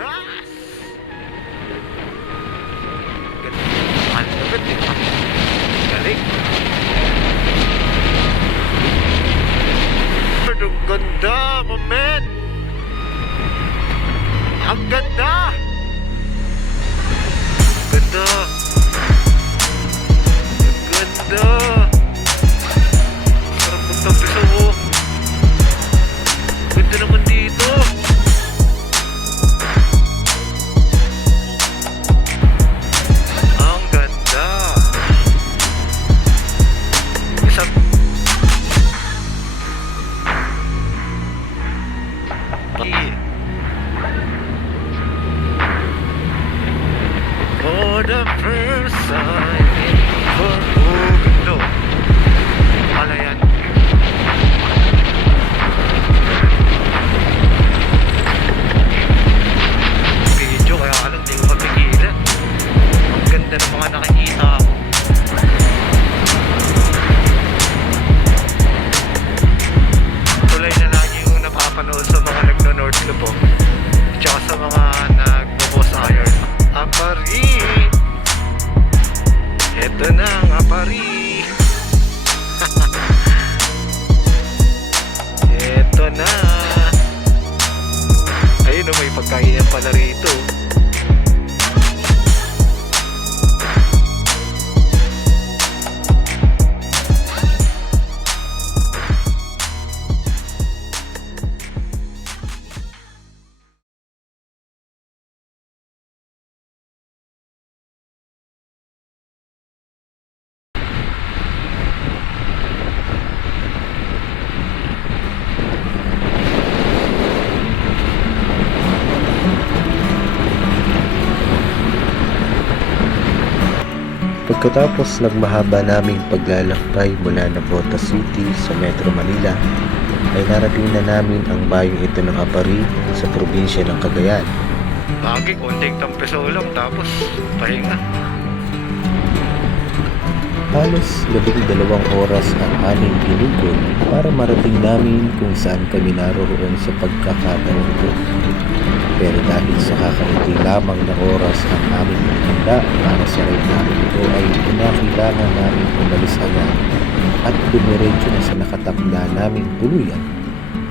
Gas! Ang lapit eh. Galing. Ang ganda, moment! Ang ganda! Ganda! Ganda! Sarap puntang piso mo. Ganda naman dito. Ang ganda. Isang for the first time for ganda. Ala yan. Video kaya alam di ko mapigilan. Ang ganda ng mga nakikita ko. Tulay na lagi yung napapanood sa mga nagno-North Loop po. Tsaka sa mga nagbo-boss iron. Apari! Ito na ang apari! Ito na! Ayun o, may pagkainan pala rito. Pagkatapos ng mahaba naming paglalakbay mula Navotas City sa Metro Manila, ay narating na namin ang bayong ito ng Apari sa probinsya ng Cagayan. Lagi, konting tampiso lang tapos pahinga. Halos 12 oras ang aming ginugol para marating namin kung saan kami naroon sa pagkakataon ito. Pero dahil sa kakaunti lamang na oras ang aming handa para sa ride namin ito ay kinakailangan namin umalis agad at dumiretso na sa nakatakda naming tuluyan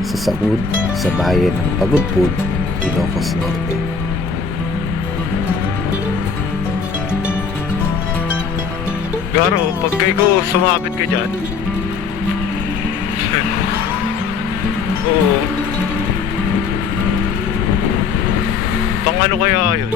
sa Saud sa bayan ng Pagudpud, Ilocos Norte. Garo, pagka ikaw sumabit ka dyan. Oo. Pang ano kaya yun?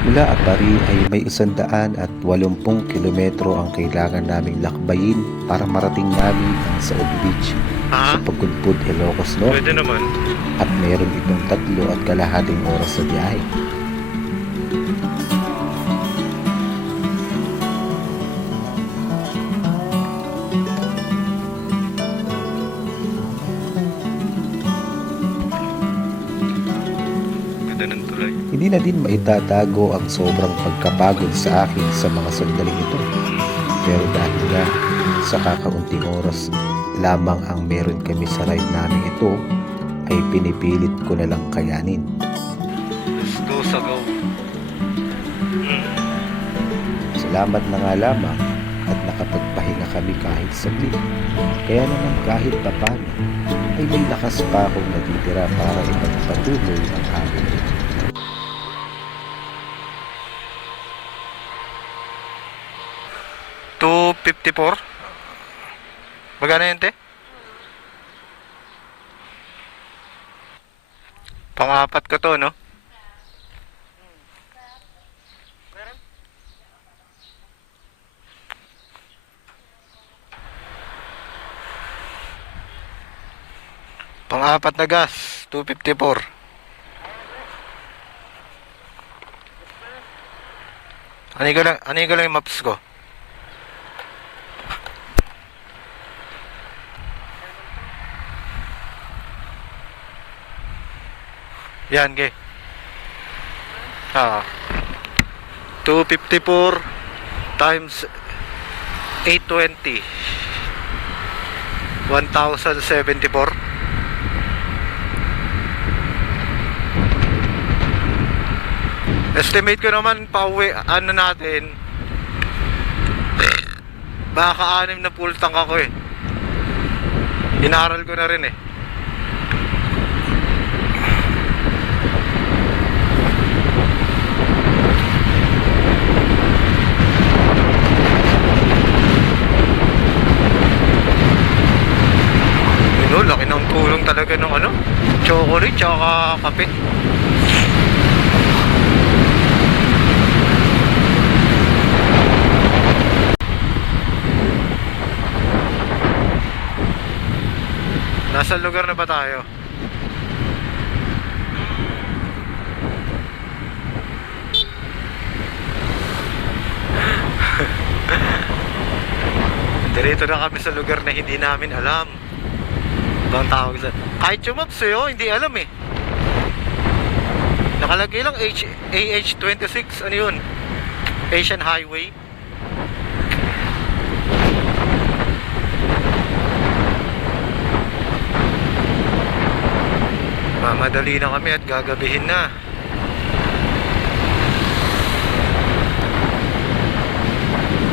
Mula Apari ay may 180 kilometro ang kailangan naming lakbayin para marating namin ang Saud Beach Ha? sa Pagudpud, Ilocos Norte. Pwede naman. At meron itong 3.5 oras sa biyahe. Ganda ng tulay. Hindi na din maitatago ang sobrang pagkapagod sa akin sa mga sandaling ito. Pero dahil nga sa kakaunting oras lamang ang meron kami sa ride namin ito, ay pinipilit ko na lang kayanin. Let's go sa go. Salamat na nga lamang at nakapagpahinga kami kahit saglit. Kaya naman kahit papano ay may lakas pa akong natitira para ipagpatuloy ang amin. 254? Magkano yun, te? Pang-apat ko to, no? Pang-apat na gas, 254. Ano ko lang yung maps ko? Yan, gay. 254 times 820, 1,074. Estimate ko naman pauwi, ano natin, baka 6 na full tank ako eh. Inaral ko na rin eh. Yun, laki ng tulong talaga ng ano, chocolate tsaka kape. Nasa lugar na ba tayo? Dirito na kami sa lugar na hindi namin alam. Bang tawag sa... Kahit yung maps eh, hindi alam eh. Nakalagay lang AH26, ano yun? Asian Highway. Mamadali na kami at gagabihin na.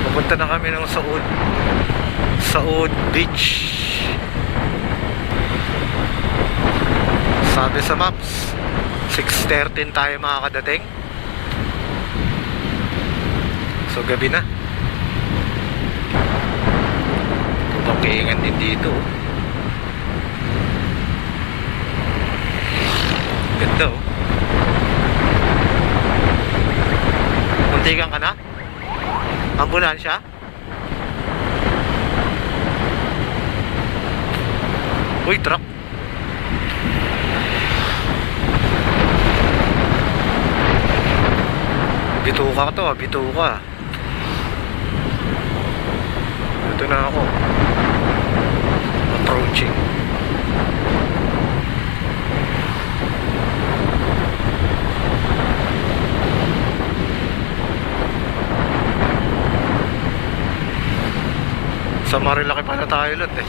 Pupunta na kami ng Saud Beach. Sabi sa maps 6:13 tayo makakadating. So gabi na. Tumakiingan din dito. Ganda oh. Muntikan ka na? Ambulansya? Uy, truck. Bituka to, bituka. Ito na ako. Approaching. Sa Marilaki pa na tayo lot eh.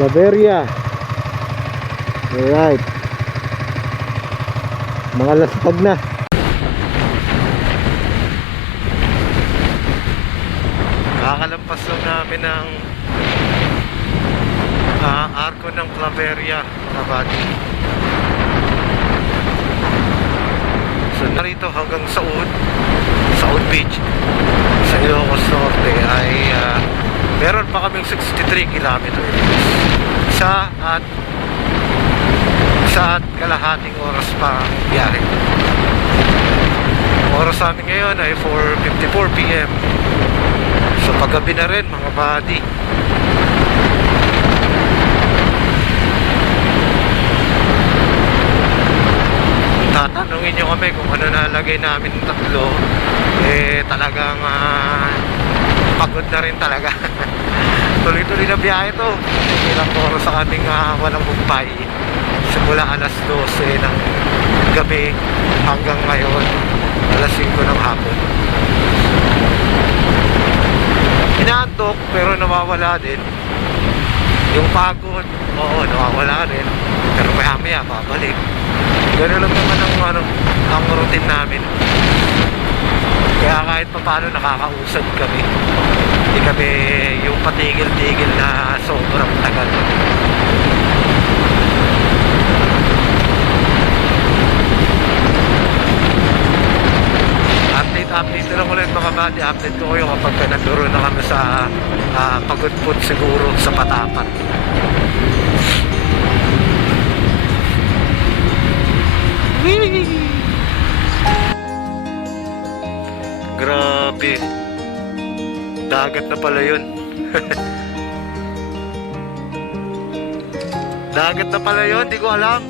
Claveria. Alright. Mga laspag na. Kakalampas lang namin ng arko ng Claveria, mga buddy. So narito hanggang Saud Beach sa Ilocos Norte ay meron pa kaming 63 kilometers. Isa at kalahating oras pa ang biyahe. Ang oras namin ngayon ay 4:54 PM. So paggabi na rin mga buddy. Tatanungin nyo kami kung ano nalagay namin tatlo, eh talagang pagod na rin talaga. Tuloy-tuloy na biyahe to. Ilang oras sa kaming walang humpay. Simula alas 12 ng gabi hanggang ngayon alas 5 ng hapon. Inaantok pero nawawala din. Yung pagod, oo, nawawala rin. Pero maya-maya babalik. Gano'n lang naman ang routine namin. Kaya kahit pa paano nakakausad kami. Hindi kami yung patigil-tigil na sobrang tagal. Update na lang ulit mga buddy. Update ko kayo kapag nagduro na kami sa Pagudpud siguro sa Patapan. Wee! Dagat na pala yun. Dagat na pala yun, di ko alam.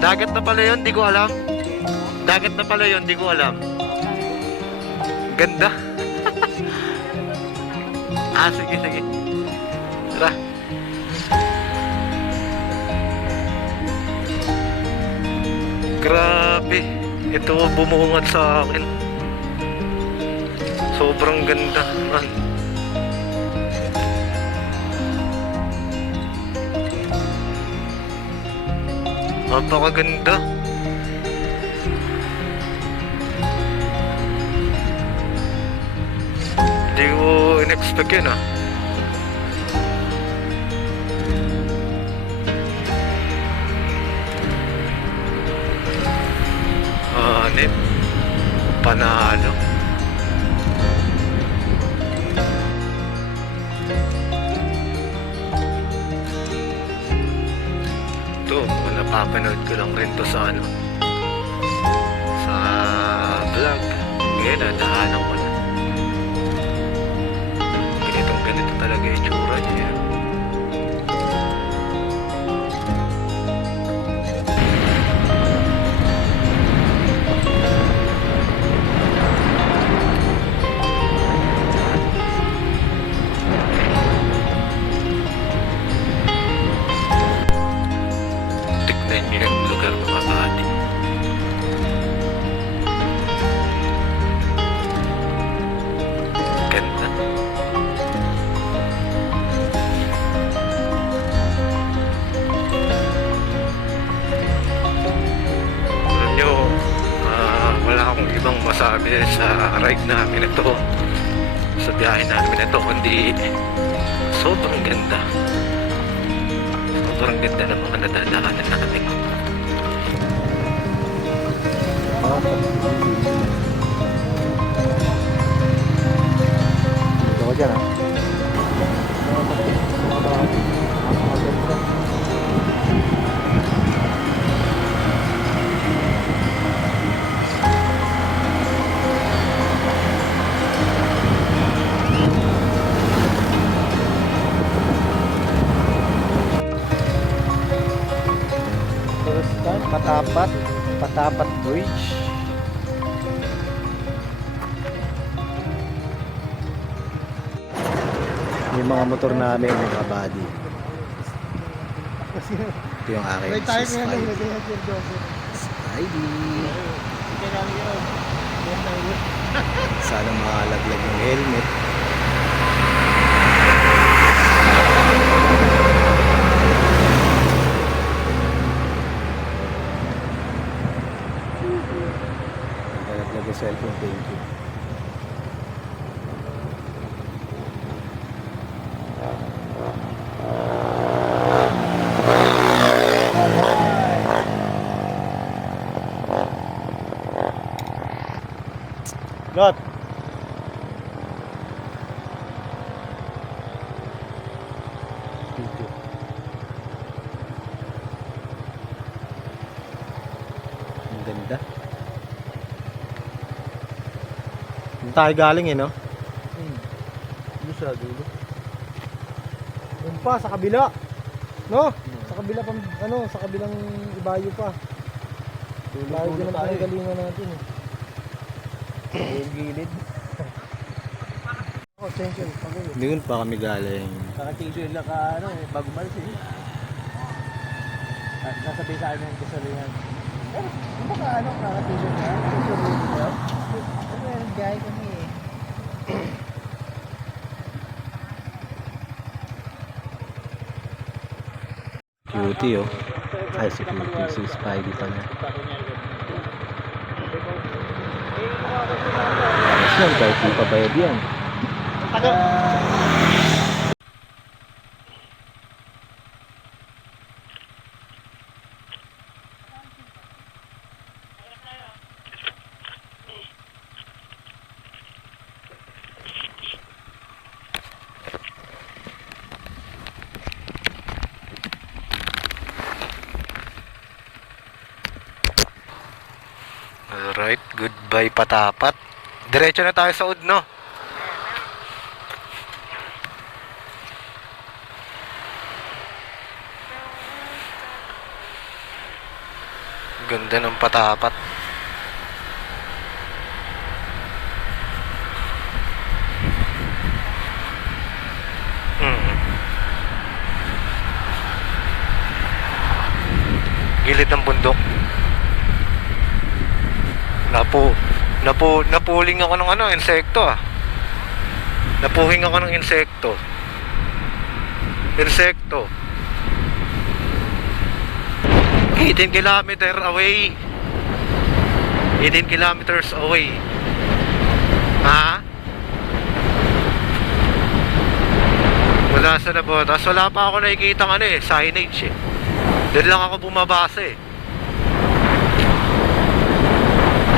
Dagat na pala yun, di ko alam. Dagat na pala yun, di ko alam. Ganda. Sige, sige. Tara. Grabe. Ito bumuungat sa akin. Sobrang ganda, man. Napakaganda. Hindi ko in-expect yun, ah. Hanip. Panalo. Ito, napapanood ko lang rin to sa ano, sa vlog. Ngayon, nadahanan ko na. Ganito talaga yung tsura niya. Tignan niyo yung lugar mga bati. Ganda. Alam nyo, wala akong ibang masabi sa ride namin ito, sa biyahe namin ito, kundi sobrang ganda. Sobrang ganda ng mga nadadaanan namin. Dito ko dyan, ha? Patapat Bridge. Yung mga motor namin, mga body. Ito yung aking Spidey. Sana makalaglag yung helmet. Nalaglag yung cellphone, thank you. Got. Video. Ang ganda. Doon tayo galing eh, no? Ano sa dulo? Doon pa, sa kabila. No? Sa kabila pa, ano, sa kabilang ibayo pa. Layo din ang pinagalingan natin eh. Yung gilid. Oh, tension. Doon pa kami galing. Kaka-tension lang ka, ano, bago malis eh. At nasabi sa amin yung kasalihan. Eh, di ba ka, ano, kaka-tension ka? Tension ka? Ano, gaya kami eh. Cutie oh. Ay, si Cutie. Si Spidey pa na. Ayos yan, kahit di pa bayad yan. Alright, goodbye Patapat. Diretso na tayo sa Udno. Ganda ng Patapat. Gilid ng bundok. Napuling ako ng insekto ah. Napuhing ako ng insekto. Insekto. 18 kilometer away. 18 kilometers away. Ha? Mula sa Nabotas, wala pa ako nakikita signage eh. Doon lang ako bumabasa eh.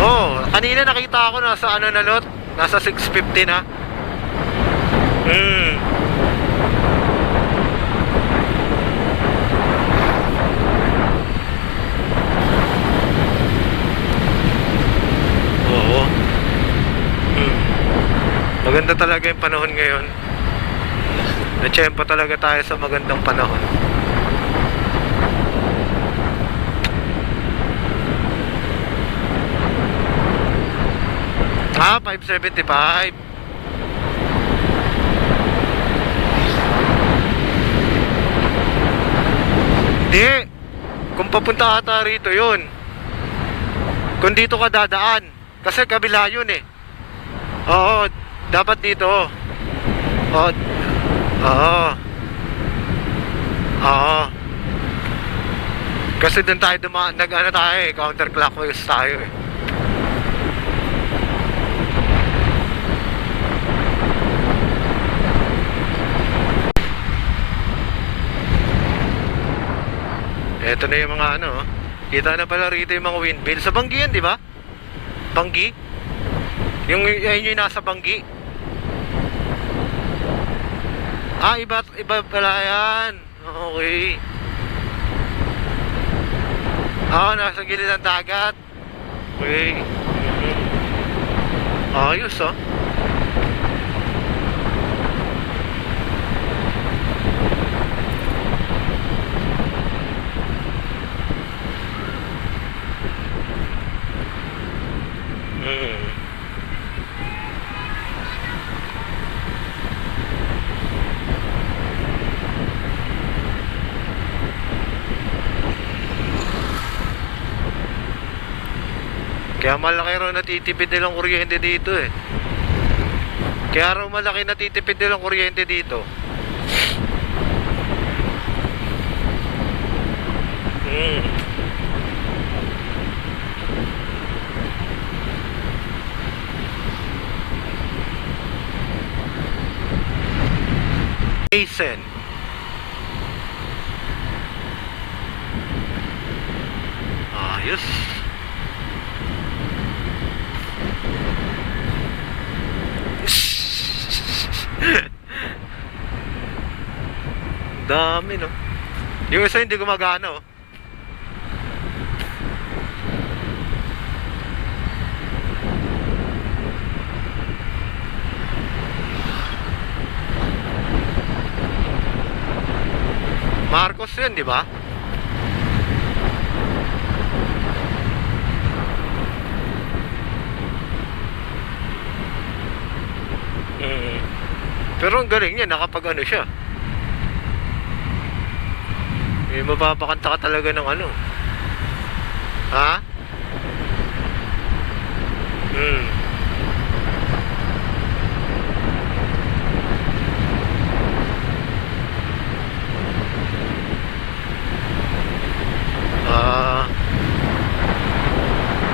Oh, kanina nakita ako nasa na lot, nasa 650 na. Oo. Maganda talaga yung panahon ngayon. Natsyempo talaga tayo sa magandang panahon. 575. Hindi. Kung papunta ata rito yun. Kung dito ka dadaan. Kasi kabila yun eh. Oo. Dapat dito. Oo. Oo. Oo. Kasi dun tayo tayo eh. Counterclockwise tayo eh. Ito na yung mga kita na pala rito yung mga windmill. Sa Banggi yan, di ba? Banggi? Yung nasa Banggi. Iba pala yan. Okay. Nasa gilid ng dagat. Okay. Ayos Kaya malaki raw natitipid nilang kuryente dito eh. Kaya raw malaki natitipid nilang kuryente dito. Jason. Ayos. Dami no. Yung isa hindi gumagana Marcos yun, di ba? Pero ang galing niya, nakapag siya. Mapapakanta ka talaga ng Ha?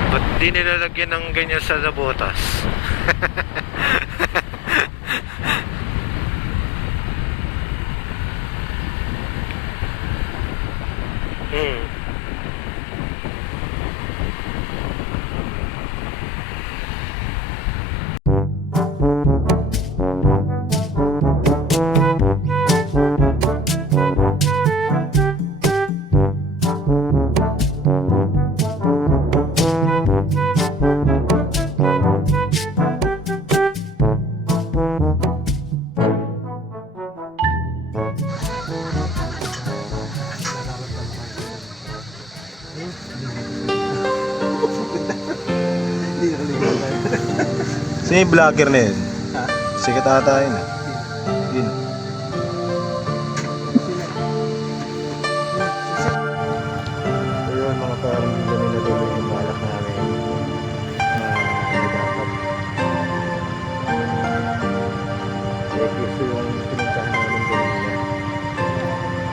Ba't di nilalagyan ng ganyan sa Nabotas? Sino yung vlogger na yun? Ha? Sikat ata yun. Yun. Ayun mga parang hindi kami natuloy yung balak namin na dapat. Gusto yung pinuntahan namin kanina.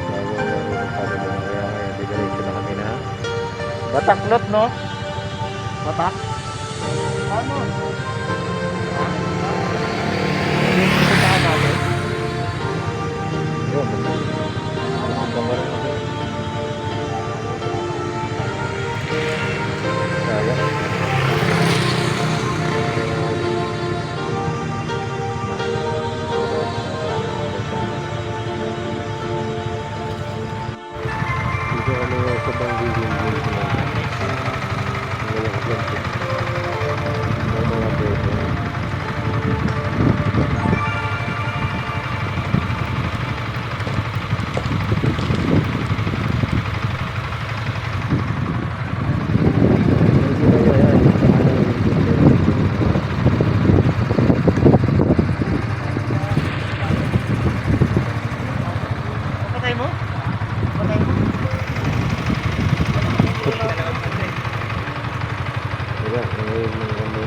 Bago yung pagod na kaya ngayon, didiretso na kami na Bataklot, no? Batak? Ano? Yung pinuntahan namin? Yun. Ang kamar na. Sayang. Dito kami sa Banggigil din pinunta. Ngayon ako lang. May mga pwede. Patay mo? Patay mo? Diba? Ngayon lang kami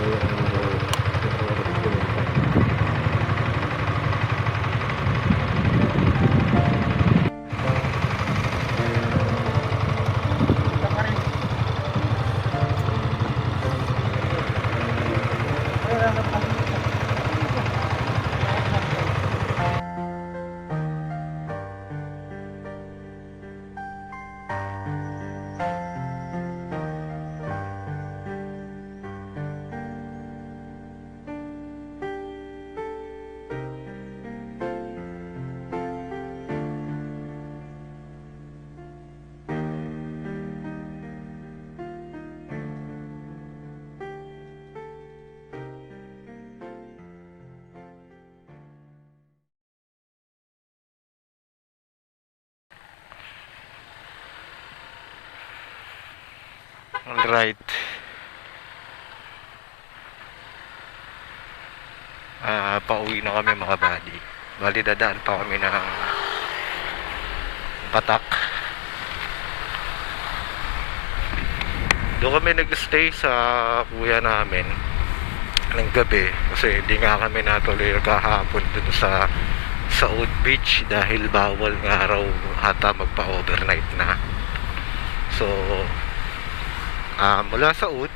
Alright. Pauwi na kami mga buddy. Bali dadaan pa kami ng Batak. Doon kami nag-stay sa kuya namin ng gabi kasi hindi nga kami natuloy kahapon dun sa Oud Beach dahil bawal nga raw ata magpa-overnight na. So mula sa Oud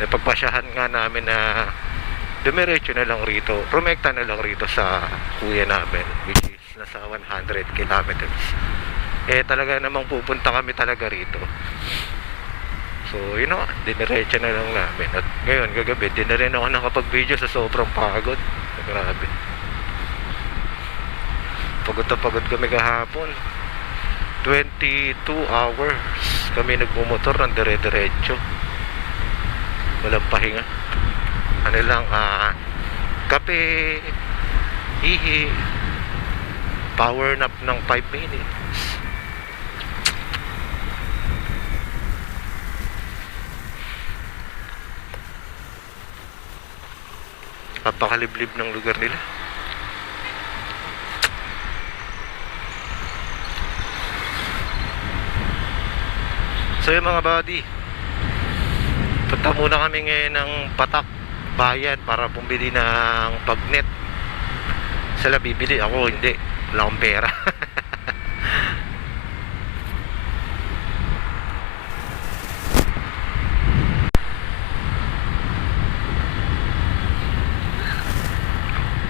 pagpasyahan nga namin na dumiretso na lang rito, rumekta na lang rito sa kuya namin, which is nasa 100 kilometers. Talaga namang pupunta kami talaga rito. So yun know, diniretso na lang namin. At ngayon gagabi di na rin ako nakapag-video sa sobrang pagod. Grabe, pagod na pagod kami kahapon. 22 hours kami nagmumotor ng dire-diretso, walang pahinga. Ano lang, kape, ihi, power nap ng 5 minutes. Napakaliblib ng lugar nila. So yung mga buddy, punta muna kami ngayon ng Batak bayan para bumili ng pagnet. Sila bibili, ako hindi, wala akong pera.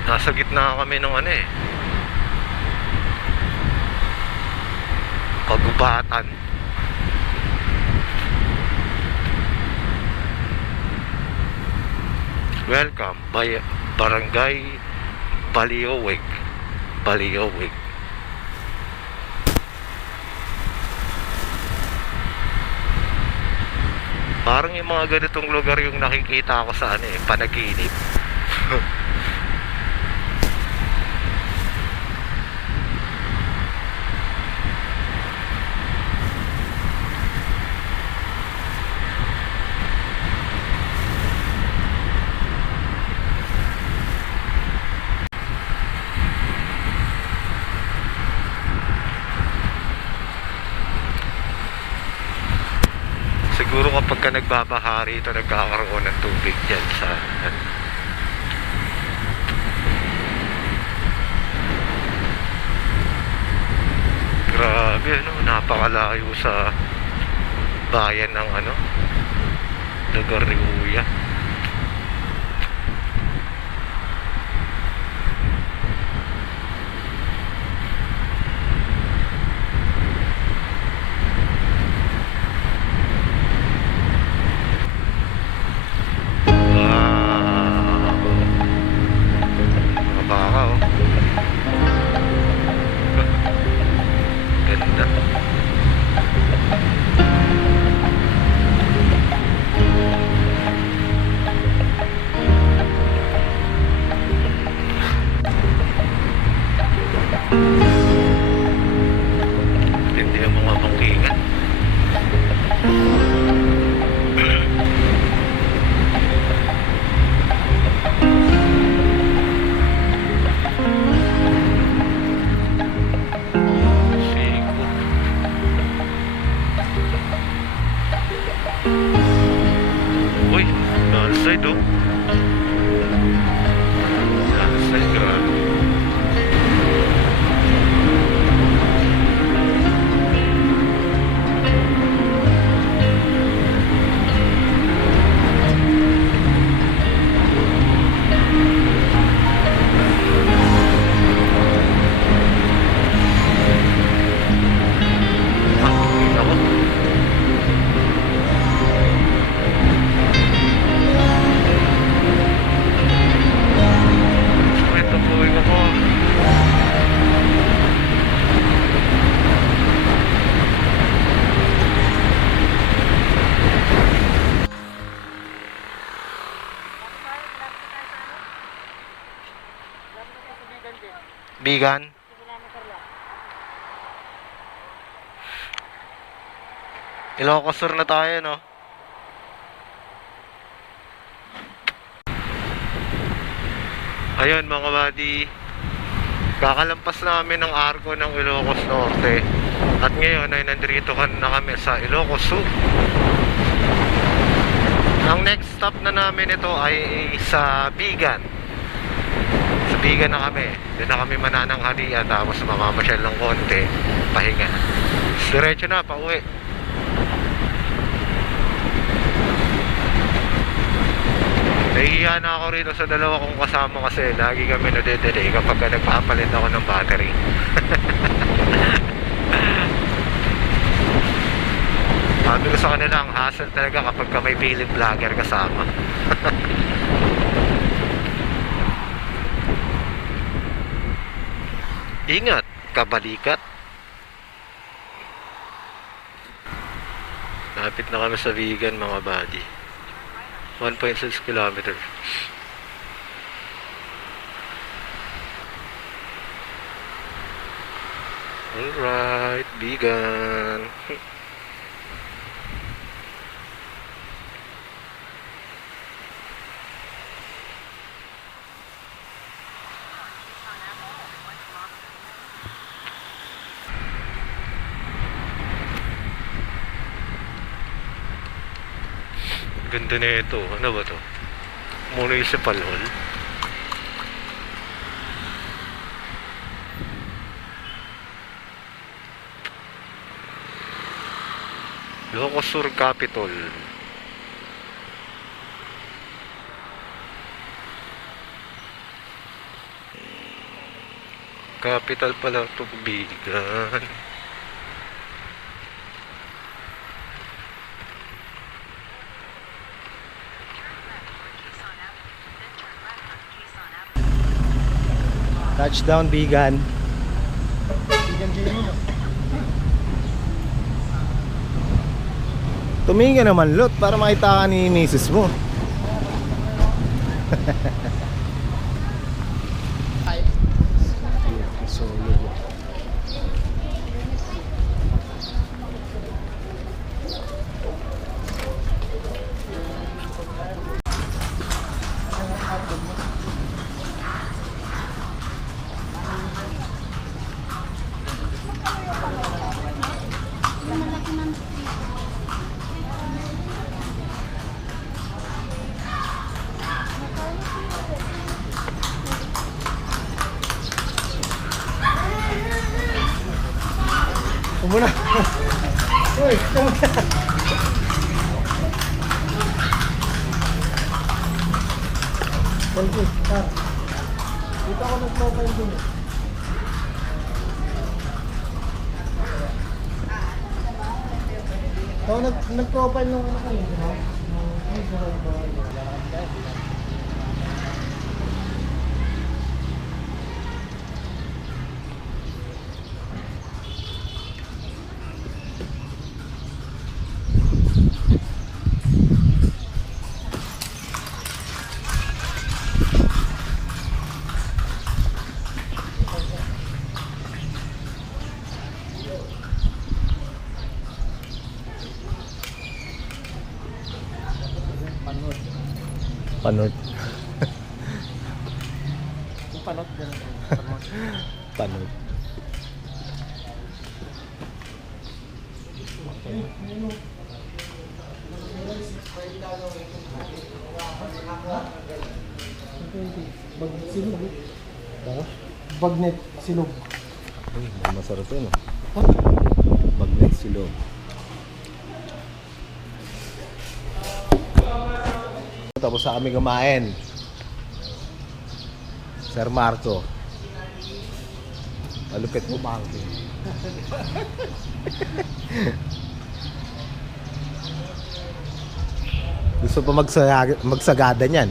Nasa gitna kami ng kagubatan. Welcome by Barangay Balioweg. Parang yung mga ganitong lugar yung nakikita ko sa panaginip. Siguro kapag ka nagbabahari ito, nagkakaroon ng tubig dyan sa ano. Grabe, ano, napakalayo sa bayan ng ano, lugar ni Kuya. Wow, mga baka, oh. Ganda. Hindi ang mga bangkingan. Siko. Uy, downside, oh. Downside, grabe. Ako. Ito po yung ako. Bigan. Ilocos Sur na tayo, no? Ayun mga buddy, kakalampas namin ng Arco ng Ilocos Norte. At ngayon ay nandito na kami sa Ilocos Sur. Ang next stop na namin ito ay sa Bigan. Sa Bigan na kami. Doon na kami manananghalian, tapos mamamasyal ng konti, pahinga. Diretso na, pauwi. Nahihiya na ako rito sa dalawa kong kasama kasi lagi kami nade-delay kapag nagpapalit ako ng battery. Sabi ko sa kanila, ang hassle talaga kapag ka may pilit vlogger kasama. Ingat, kabalikat. Lapit na kami sa Vegan mga buddy. 1.6 kilometer. Alright, Vegan. Ganda na ito. Ano ba to? Municipal Hall. Ilocos Sur Capitol. Capital pala ito, Bigan. Touchdown, Bigan. Bigan Jamie, no? Tumingin ka naman, Lot, para makita ka ni misis mo. Umuna. Uy, Thank sir. Dito ako nag-profile dun eh. So, nag-profile nung ano kayo, di ba? Panot. Yung panot ganun. Panot. Bagnet silog. Bagnet silog. Uy, masarap yun ah. Bagnet silog. Tapos sa kami kumain. Sir Marco. Malupit mo bangke. Gusto pa magsagada niyan.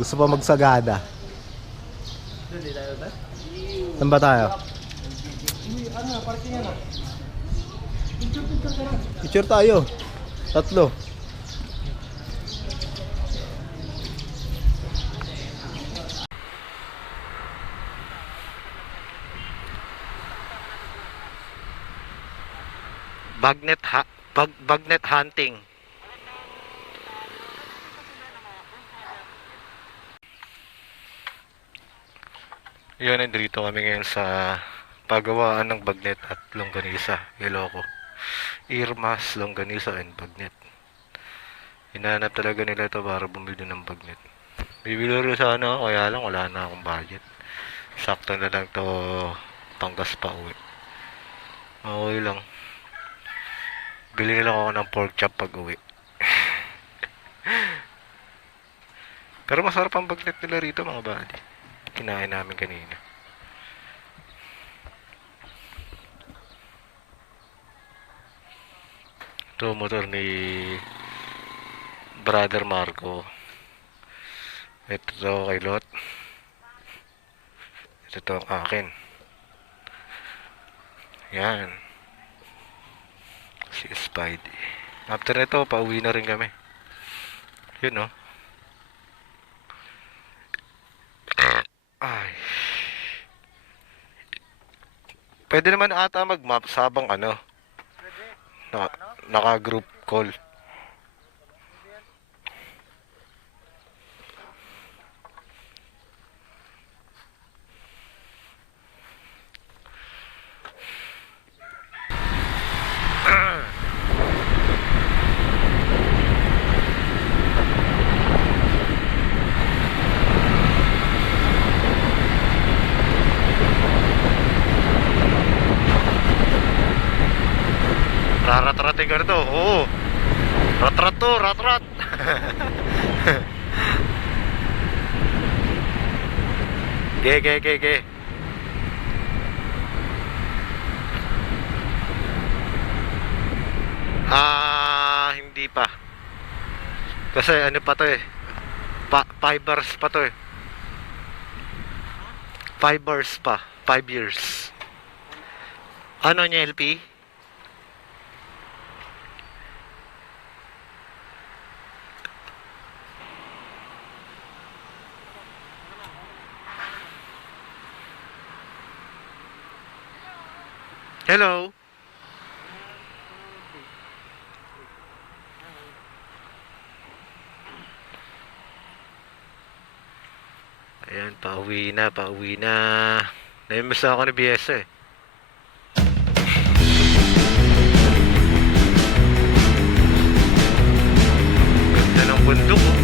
Gusto pa magsagada. Saan ba tayo? Ano, parking ano? Picture tayo. Tatlo. Bagnet hunting. Yun, nandito kami ngayon sa paggawaan ng bagnet at longganisa, Ilocos. Irmas, longganisa, and bagnet. Hinahanap talaga nila ito para bumili ng bagnet. Bibili rin sana ako, kaya lang wala na akong budget. Sakto na lang to panggas pa uwi. Okay lang. Bili na lang ako ng pork chop pag uwi. Pero masarap ang bagnet nila rito mga buddy. Kinain namin kanina. Ito motor ni Brother Marco. Ito to kay Lot. Ito to ang akin. Yan. Si Spidey. After nito, pauwi na rin kami. Yun no. Ay. Pwede naman ata mag-map sabang ano. Naka-group call. Rarat-ratin ka na to. Oo. Rat-rat to, rat-rat. Ge. Hindi pa. Kasi ano pa to eh. 5 hours pa to eh. 5 hours pa. 5 years. Ano niya, LP? Hello? Ayan, pauwi na. Namiss na ako ni BS eh. Ganda ng bundok oh.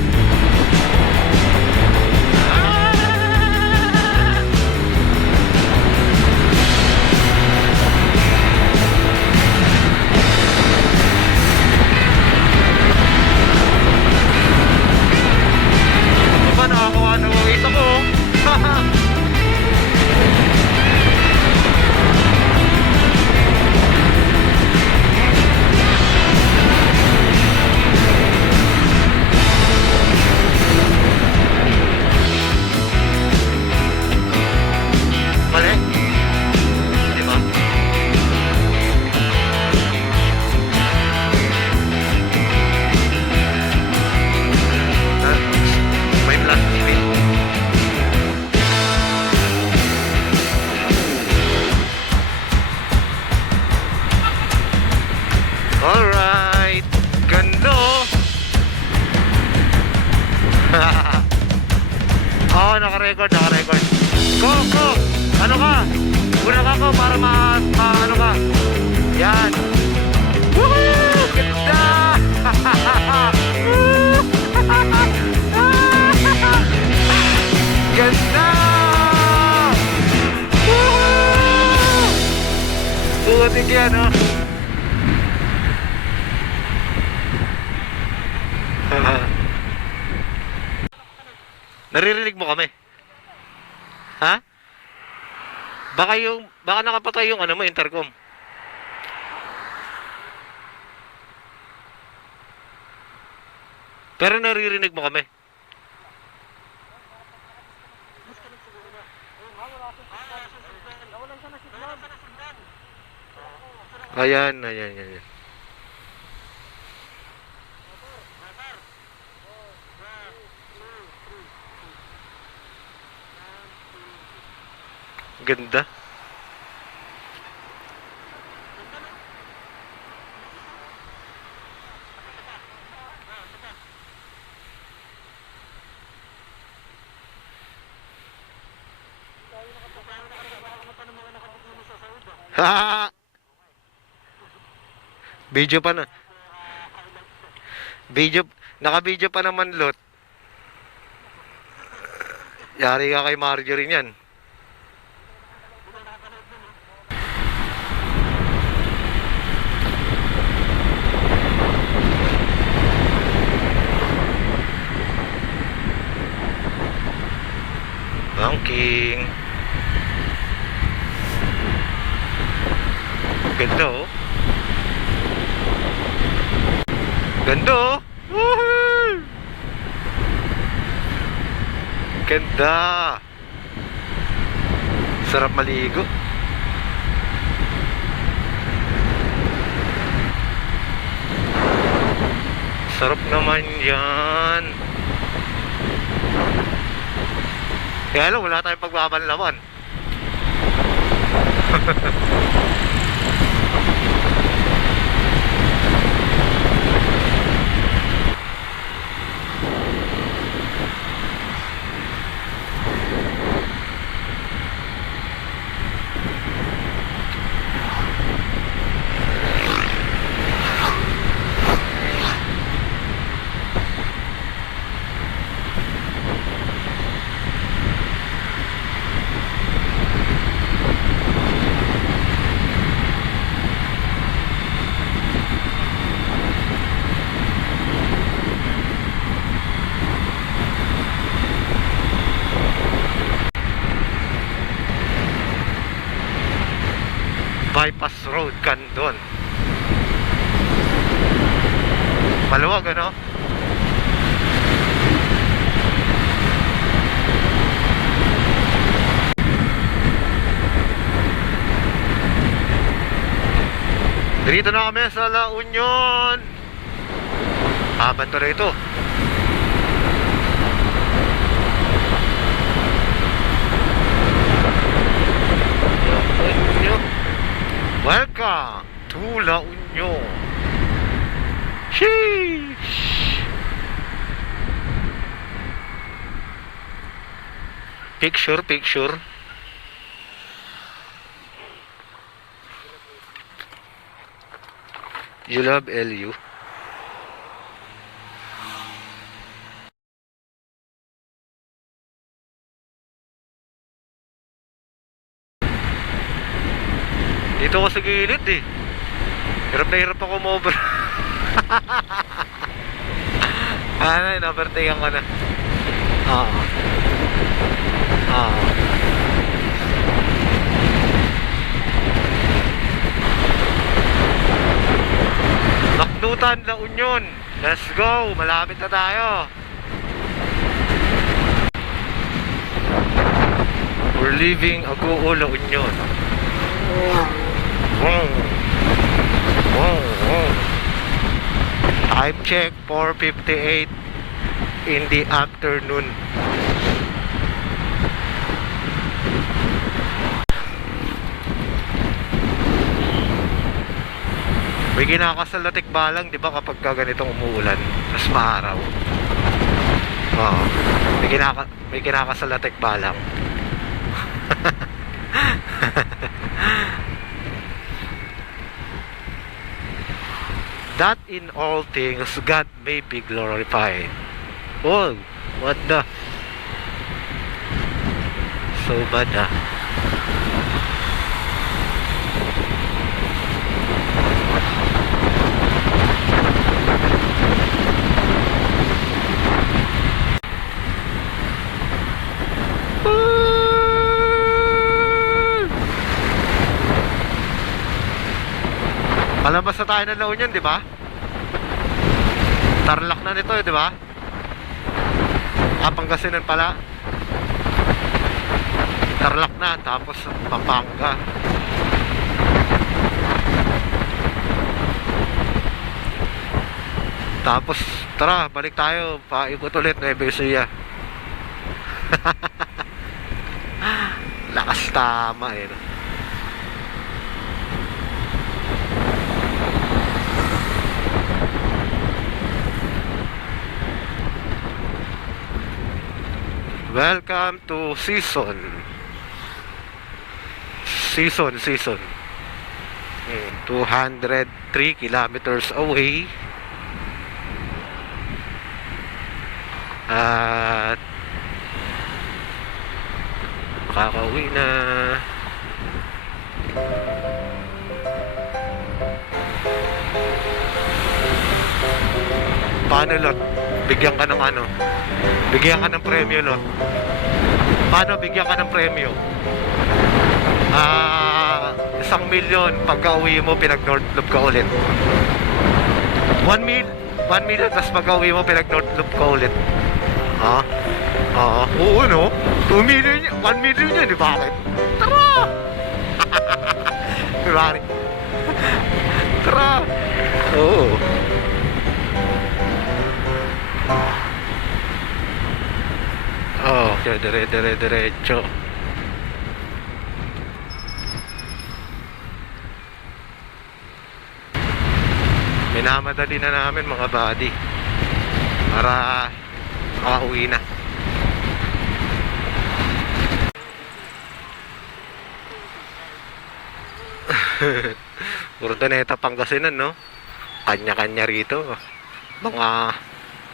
Putik yan, oh. Naririnig mo kami? Ha? Baka nakapatay yung ano mo, intercom. Pero naririnig mo kami. Ayan, ayan, ayan. Ganda. Ha! Video pa na. Naka-video pa naman, Lot. Yari ka kay Marjorie niyan. Banking. Ganda, oh. Ganda, oh. Woohoo! Ganda. Sarap maligo. Sarap naman yan. Kaya lang, wala tayong pagbabanlawan. Bypass Road, Candon. Maluwag, ano? Dito na kami sa La Union. Haban to na ito. Welcome to La Union. Sheesh. Picture. You love LU. Dito ko sa gilid eh. Hirap na hirap ako mo-over. Ano, in-overtaken ko na. Oo. Nakdutan, La Union. Let's go. Malapit na tayo. We're leaving Agoo, La Union. Wow. Time check 4:58 in the afternoon. May kinakasalatik balang, di ba, kapag ganitong umuulan, mas maaraw. Oo. May kinakasalatik balang. That in all things God may be glorified. Oh, what the? So bad, ah. Palabas na tayo ng La Union, di ba? Tarlac na nito, di ba? Pangasinan pala. Tarlac na, tapos Pampanga. Tapos, tara, balik tayo. Paikot ulit na Ecija. Lakas tama eh. No? Welcome to season. 203 kilometers away. At makakauwi na. Paano lot? Bigyan ka ng ano? Bigyan ka ng premyo lot. Paano bigyan ka ng premyo? 1,000,000 pagka uwi mo pinag North Loop ka ulit. 1,000,000 tapos pagka uwi mo pinag North Loop ka ulit. Ha? Oo no? 2,000,000 yan, 1,000,000 yan, di bakit? Tara! Di bakit? Tara! Oo. Diretso. Minamadali na namin mga buddy para makauwi na. Urdaneta Pangasinan, no? Kanya-kanya rito. Mga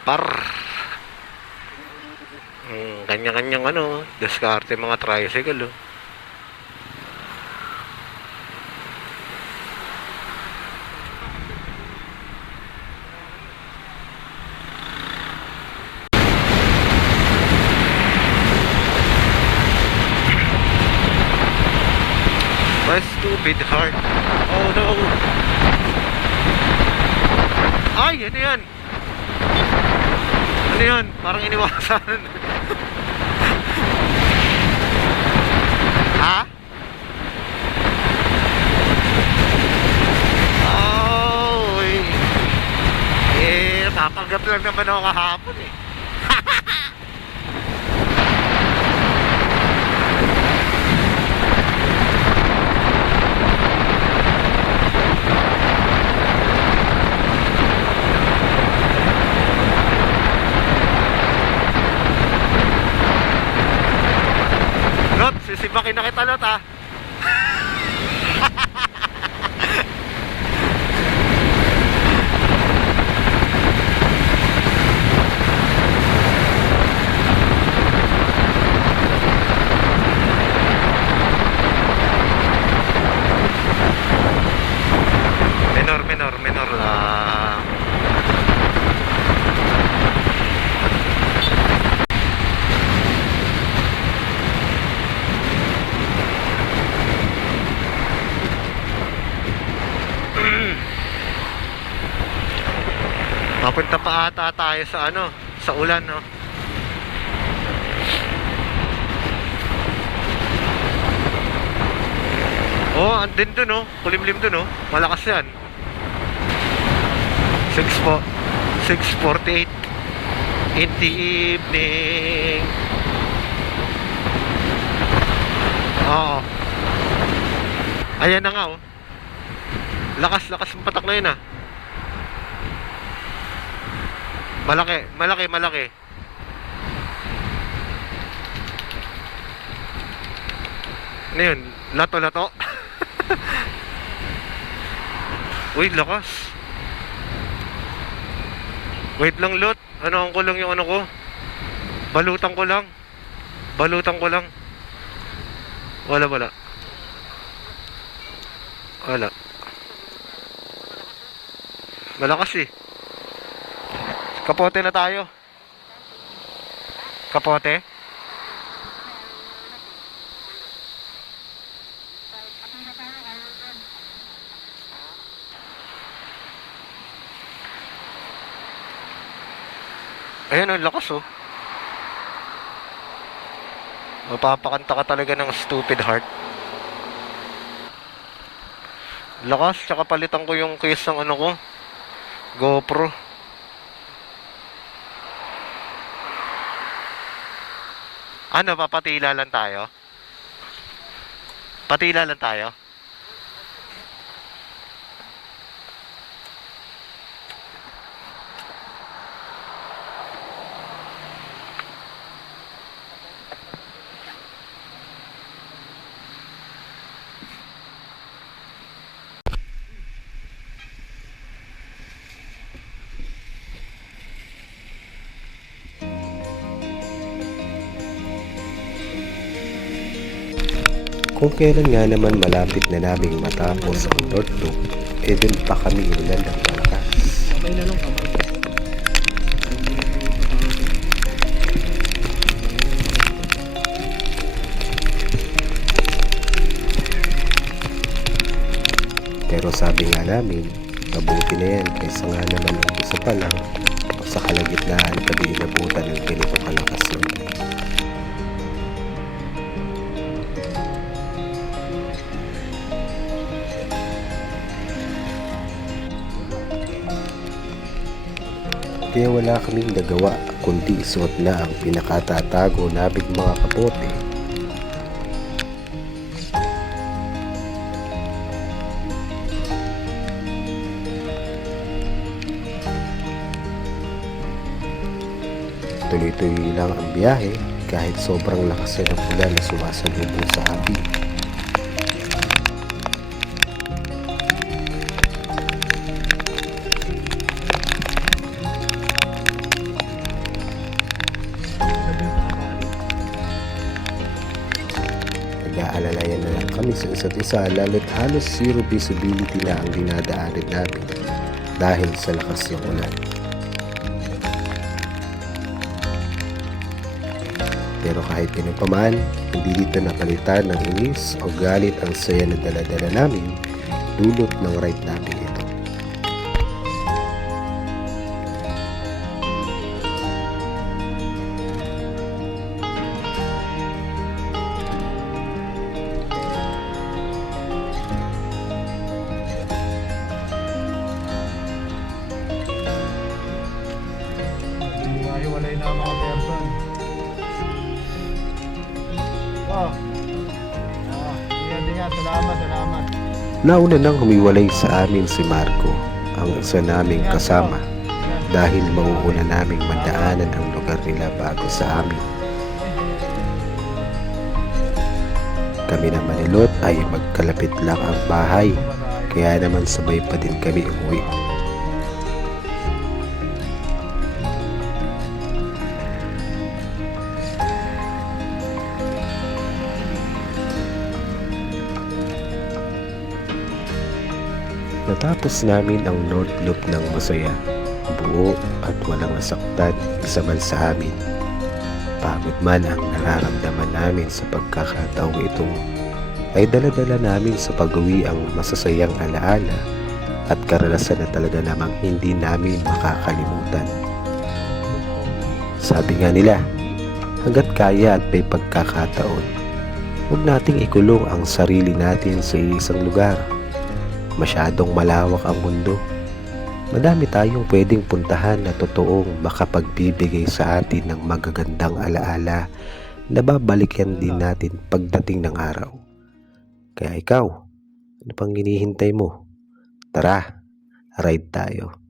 par. Kanya-kanyang ano, diskarte mga tricycle, oh. My stupid heart. Oh no. Ay, ano yan? Ano yan? Parang iniwasan. Ha? Oh, napapanggap lang naman ako kahapon eh. Lot, sisibakin na kita, Lot, ha? Menor lang. Mapunta pa ata tayo sa ano, sa ulan, no? Oh, andin dun, no? Kulimlim dun, no? Malakas yan. 6:48 in the evening. Oo. Ayan na nga, oh. Lakas ng patak na yun, ah. Malaki. Ano yun? Lato. Uy, lakas. Wait lang, Lot. Ano ko lang yung ano ko? Balutan ko lang. Wala. Malakas eh. Kapote na tayo. Kapote? Ayan, ang lakas oh. Mapapakanta ka talaga ng Stupid Heart. Lakas, tsaka palitan ko yung case ng ano ko, GoPro. Ano, papatila lang tayo? Patila lang tayo? Kung kailan nga naman malapit na naming matapos ang North Loop, dun pa kami ilan ng malakas. Kamay na lang, kamay. Pero sabi nga namin, mabuti na yan kaysa nga naman ang isa pa lang o sa kalagitnaan kami inabutan ng ganito kalakas yun. Kaya wala kaming nagawa kundi isuot na ang pinakatatago naming mga kapote. Tuloy-tuloy lang ang biyahe kahit sobrang lakas na ng ulan na sumasalubong sa atin. Nag-aalalayan na lang kami sa isa't isa lalo't halos zero visibility na ang dinadaanan namin dahil sa lakas ng ulan. Pero kahit pinupaman, hindi dito napalitan ng inis o galit ang saya na daladala namin dulot ng ride namin ito. Hiwalay na ang mga person. Oh. Hindi nga. Salamat. Nauna nang humiwalay sa amin si Marco, ang isa naming kasama, dahil mauuna naming madaanan ang lugar nila bago sa amin. Kami naman ni Lot ay magkalapit lang ang bahay, kaya naman sabay pa din kami umuwi. Natapos namin ang North Loop ng masaya, buo at walang nasaktan isa man sa amin. Pagod man ang nararamdaman namin sa pagkakataong ito, ay dala-dala namin sa pag-uwi ang masasayang alaala at karanasan na talaga namang hindi namin makakalimutan. Sabi nga nila, hanggat kaya at may pagkakataon, huwag nating ikulong ang sarili natin sa isang lugar. Masyadong malawak ang mundo. Madami tayong pwedeng puntahan na totoong makapagbibigay sa atin ng magagandang alaala na babalikan din natin pagdating ng araw. Kaya ikaw, ano pang hinihintay mo? Tara, ride tayo.